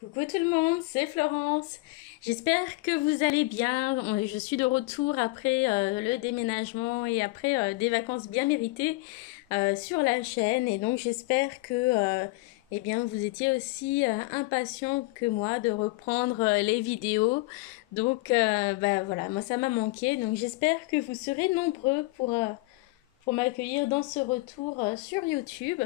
Coucou tout le monde, c'est Florence. J'espère que vous allez bien. Je suis de retour après le déménagement et après des vacances bien méritées sur la chaîne. Et donc j'espère que eh bien, vous étiez aussi impatient que moi de reprendre les vidéos. Donc bah, voilà, moi ça m'a manqué. Donc j'espère que vous serez nombreux pour m'accueillir dans ce retour sur YouTube.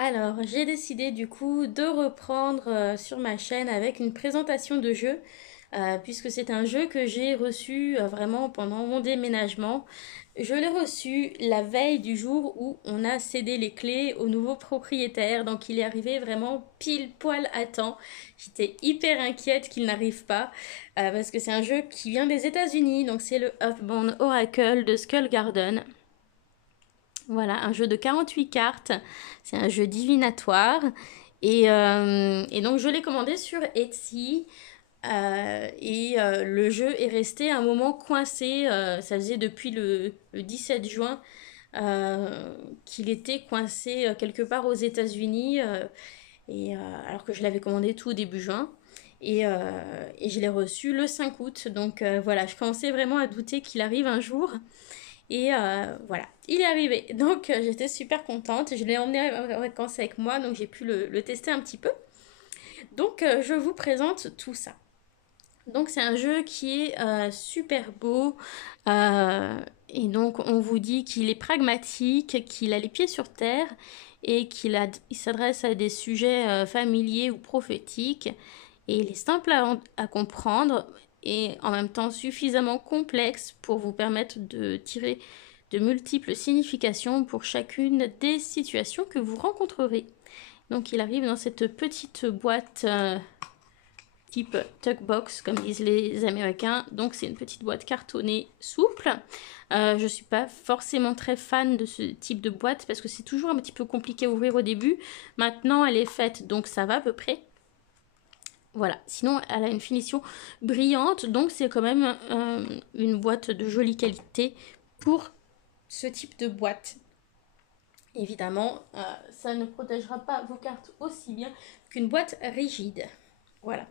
Alors, j'ai décidé du coup de reprendre sur ma chaîne avec une présentation de jeu, puisque c'est un jeu que j'ai reçu vraiment pendant mon déménagement. Je l'ai reçu la veille du jour où on a cédé les clés au nouveau propriétaire, donc il est arrivé vraiment pile poil à temps. J'étais hyper inquiète qu'il n'arrive pas, parce que c'est un jeu qui vient des États-Unis, donc c'est le Earthbound Oracle de Skull Garden. Voilà, un jeu de 48 cartes. C'est un jeu divinatoire. Et donc, je l'ai commandé sur Etsy. Le jeu est resté un moment coincé. Ça faisait depuis le 17 juin qu'il était coincé quelque part aux États-Unis. Alors que je l'avais commandé tout au début juin. Et je l'ai reçu le 5 août. Donc voilà, je commençais vraiment à douter qu'il arrive un jour. Et voilà, il est arrivé. Donc j'étais super contente. Je l'ai emmené en vacances avec moi, donc j'ai pu le tester un petit peu. Donc je vous présente tout ça. Donc c'est un jeu qui est super beau. Et donc on vous dit qu'il est pragmatique, qu'il a les pieds sur terre et il s'adresse à des sujets familiers ou prophétiques. Et il est simple à comprendre et en même temps suffisamment complexe pour vous permettre de tirer de multiples significations pour chacune des situations que vous rencontrerez. Donc il arrive dans cette petite boîte type tuck box comme disent les Américains. Donc c'est une petite boîte cartonnée souple. Je suis pas forcément très fan de ce type de boîte parce que c'est toujours un petit peu compliqué à ouvrir au début. Maintenant elle est faite donc ça va à peu près. Voilà, sinon elle a une finition brillante, donc c'est quand même une boîte de jolie qualité pour ce type de boîte. Évidemment, ça ne protégera pas vos cartes aussi bien qu'une boîte rigide. Voilà.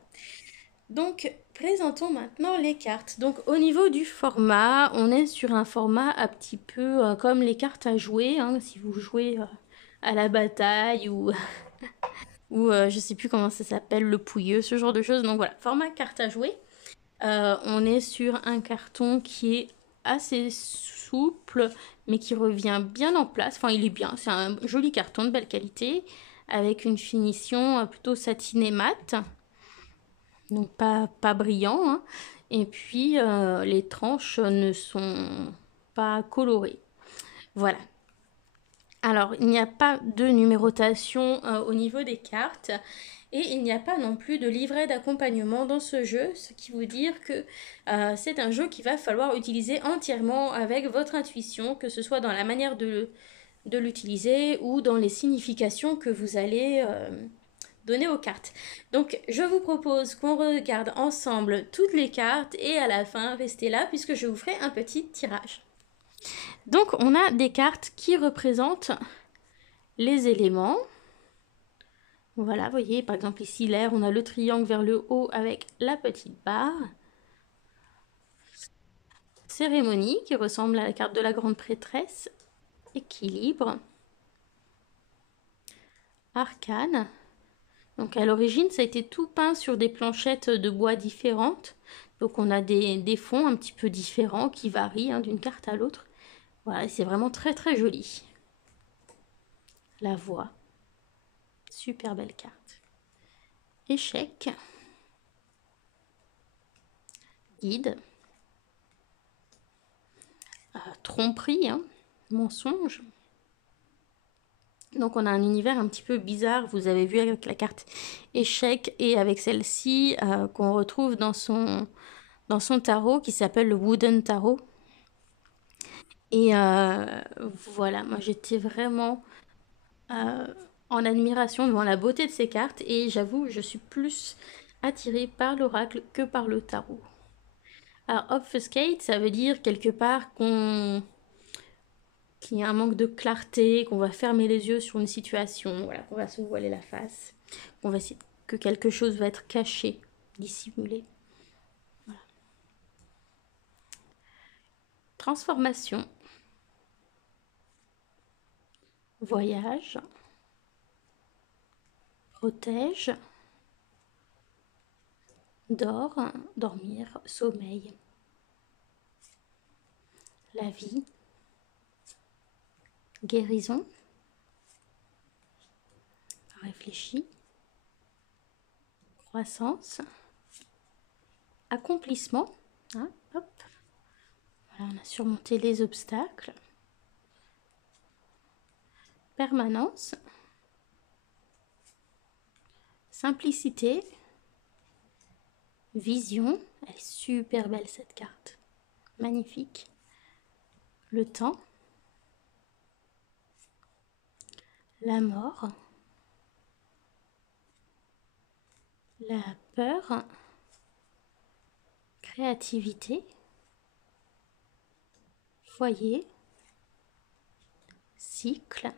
Donc, présentons maintenant les cartes. Donc, au niveau du format, on est sur un format un petit peu comme les cartes à jouer, hein, si vous jouez à la bataille ou je sais plus comment ça s'appelle, le pouilleux, ce genre de choses. Donc voilà, format carte à jouer. On est sur un carton qui est assez souple, mais qui revient bien en place. Enfin, il est bien. C'est un joli carton de belle qualité, avec une finition plutôt satinée mat, donc pas brillant, hein. Et puis, les tranches ne sont pas colorées. Voilà. Alors, il n'y a pas de numérotation au niveau des cartes et il n'y a pas non plus de livret d'accompagnement dans ce jeu, ce qui veut dire que c'est un jeu qu'il va falloir utiliser entièrement avec votre intuition, que ce soit dans la manière de l'utiliser ou dans les significations que vous allez donner aux cartes. Donc, je vous propose qu'on regarde ensemble toutes les cartes et à la fin, restez là puisque je vous ferai un petit tirage. Donc, on a des cartes qui représentent les éléments. Voilà, vous voyez, par exemple ici l'air, on a le triangle vers le haut avec la petite barre. Cérémonie qui ressemble à la carte de la grande prêtresse. Équilibre. Arcane. Donc à l'origine, ça a été tout peint sur des planchettes de bois différentes. Donc on a des fonds un petit peu différents qui varient hein, d'une carte à l'autre. Voilà, c'est vraiment très très joli. La voix. Super belle carte. Échec. Guide. Tromperie, hein, mensonge. Donc on a un univers un petit peu bizarre, vous avez vu avec la carte échec et avec celle-ci qu'on retrouve dans son tarot qui s'appelle le Wooden Tarot. Et voilà, moi j'étais vraiment euh, en admiration devant la beauté de ces cartes et j'avoue je suis plus attirée par l'oracle que par le tarot. Alors obfuscate, ça veut dire quelque part qu'il y a un manque de clarté, qu'on va fermer les yeux sur une situation, voilà, qu'on va se voiler la face, qu'on va essayer que quelque chose va être caché, dissimulé. Voilà. Transformation, voyage, protège, dort, dormir, sommeil, la vie, guérison, réfléchis, croissance, accomplissement. Hein, hop. Voilà, on a surmonté les obstacles. Permanence, simplicité, vision. Elle est super belle cette carte. Magnifique. Le temps, la mort, la peur, créativité, foyer, cycle,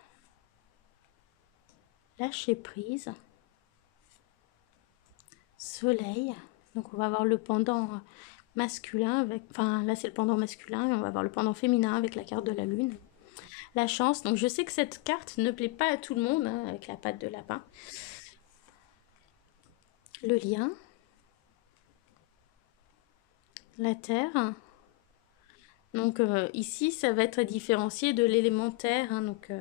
lâcher prise, soleil. Donc on va avoir le pendant masculin avec, enfin là c'est le pendant masculin et on va avoir le pendant féminin avec la carte de la lune. La chance, donc je sais que cette carte ne plaît pas à tout le monde hein, avec la patte de lapin. Le lien, la terre. Donc ici ça va être différencié de l'élémentaire, hein, donc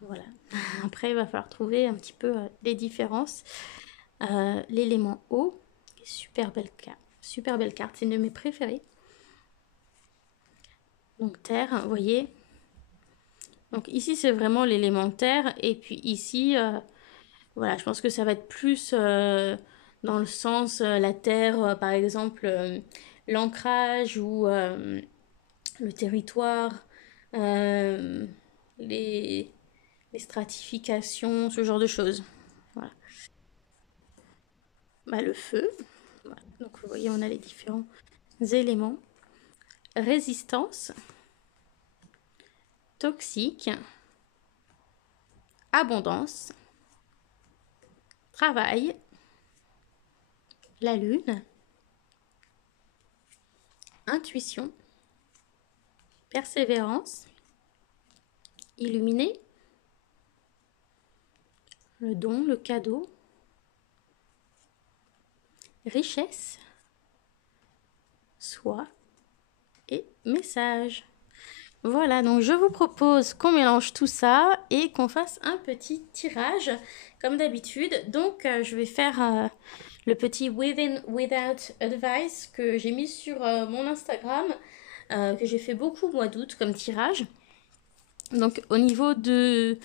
voilà. Après il va falloir trouver un petit peu les différences. L'élément eau, super belle carte, c'est une de mes préférées. Donc terre, vous voyez. Donc ici c'est vraiment l'élémentaire et puis ici, voilà, je pense que ça va être plus dans le sens la terre, par exemple l'ancrage ou le territoire, euh, les, les stratifications, ce genre de choses. Voilà. Bah, le feu, voilà. Donc vous voyez on a les différents éléments. Résistance, toxique, abondance, travail, la lune, intuition, persévérance, illuminé, le don, le cadeau, richesse, soi et message. Voilà, donc je vous propose qu'on mélange tout ça et qu'on fasse un petit tirage comme d'habitude. Donc je vais faire le petit Within Without Advice que j'ai mis sur mon Instagram, que j'ai fait beaucoup au mois d'août comme tirage. Donc au niveau de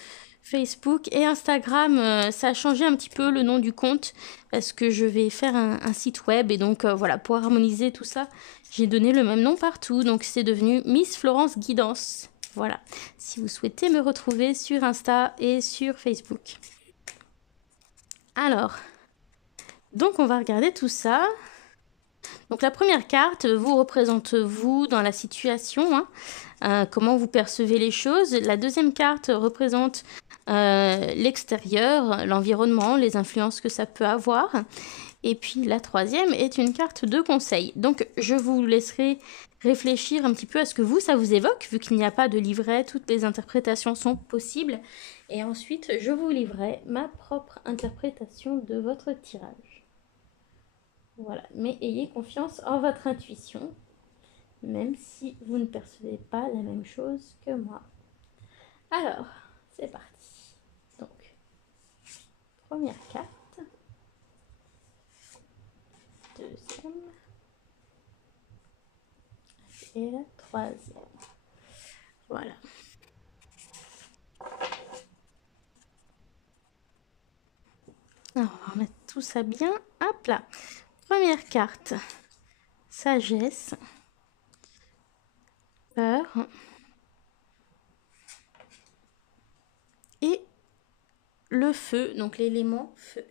Facebook et Instagram, ça a changé un petit peu le nom du compte parce que je vais faire un site web et donc voilà, pour harmoniser tout ça, j'ai donné le même nom partout. Donc c'est devenu Miss Florence Guidance. Voilà, si vous souhaitez me retrouver sur Insta et sur Facebook. Alors, donc on va regarder tout ça. Donc la première carte vous représente vous dans la situation, hein, comment vous percevez les choses. La deuxième carte représente l'extérieur, l'environnement, les influences que ça peut avoir. Et puis la troisième est une carte de conseil. Donc je vous laisserai réfléchir un petit peu à ce que vous, ça vous évoque, vu qu'il n'y a pas de livret, toutes les interprétations sont possibles. Et ensuite, je vous livrerai ma propre interprétation de votre tirage. Voilà, mais ayez confiance en votre intuition, même si vous ne percevez pas la même chose que moi. Alors, c'est parti. Donc, première carte. Deuxième. Et la troisième. Voilà. Alors, on va remettre tout ça bien à plat. Première carte. Sagesse. Peur. Et le feu, donc l'élément feu.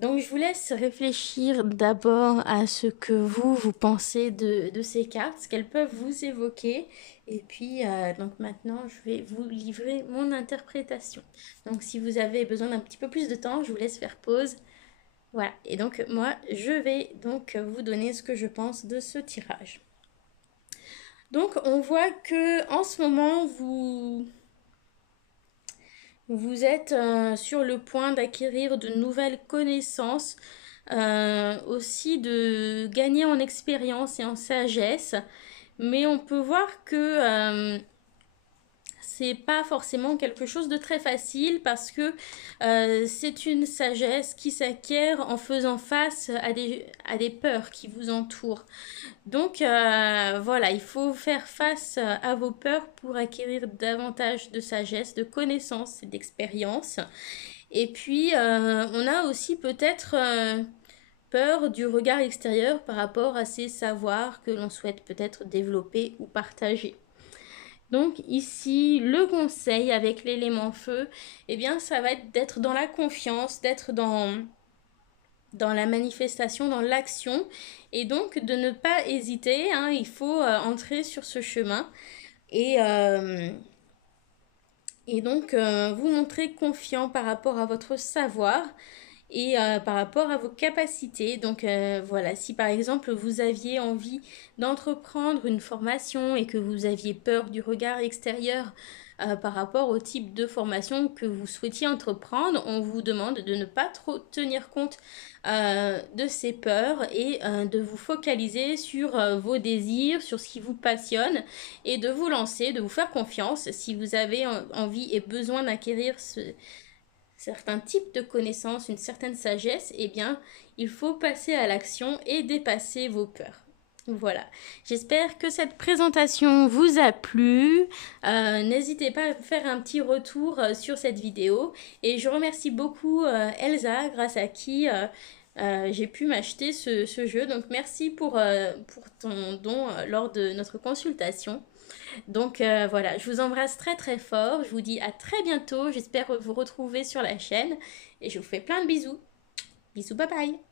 Donc je vous laisse réfléchir d'abord à ce que vous pensez de ces cartes, ce qu'elles peuvent vous évoquer. Et puis donc maintenant je vais vous livrer mon interprétation. Donc si vous avez besoin d'un petit peu plus de temps, je vous laisse faire pause. Voilà, et donc moi je vais donc vous donner ce que je pense de ce tirage. Donc on voit que en ce moment vous êtes sur le point d'acquérir de nouvelles connaissances, aussi de gagner en expérience et en sagesse, mais on peut voir que c'est pas forcément quelque chose de très facile parce que c'est une sagesse qui s'acquiert en faisant face à des peurs qui vous entourent. Donc voilà, il faut faire face à vos peurs pour acquérir davantage de sagesse, de connaissances et d'expérience. Et puis on a aussi peut-être peur du regard extérieur par rapport à ces savoirs que l'on souhaite peut-être développer ou partager. Donc ici, le conseil avec l'élément feu, eh bien ça va être d'être dans la confiance, d'être dans la manifestation, dans l'action, et donc de ne pas hésiter, hein, il faut entrer sur ce chemin et, euh, et donc vous montrer confiant par rapport à votre savoir et par rapport à vos capacités. Donc voilà, si par exemple vous aviez envie d'entreprendre une formation et que vous aviez peur du regard extérieur par rapport au type de formation que vous souhaitiez entreprendre, on vous demande de ne pas trop tenir compte de ces peurs et de vous focaliser sur vos désirs, sur ce qui vous passionne et de vous lancer, de vous faire confiance si vous avez envie et besoin d'acquérir certains types de connaissances, une certaine sagesse, eh bien, il faut passer à l'action et dépasser vos peurs. Voilà, j'espère que cette présentation vous a plu. N'hésitez pas à faire un petit retour sur cette vidéo. Et je remercie beaucoup Elsa, grâce à qui j'ai pu m'acheter ce jeu. Donc merci pour ton don lors de notre consultation. Donc voilà, je vous embrasse très très fort. Je vous dis à très bientôt. J'espère vous retrouver sur la chaîne. Et je vous fais plein de bisous. Bisous, bye bye.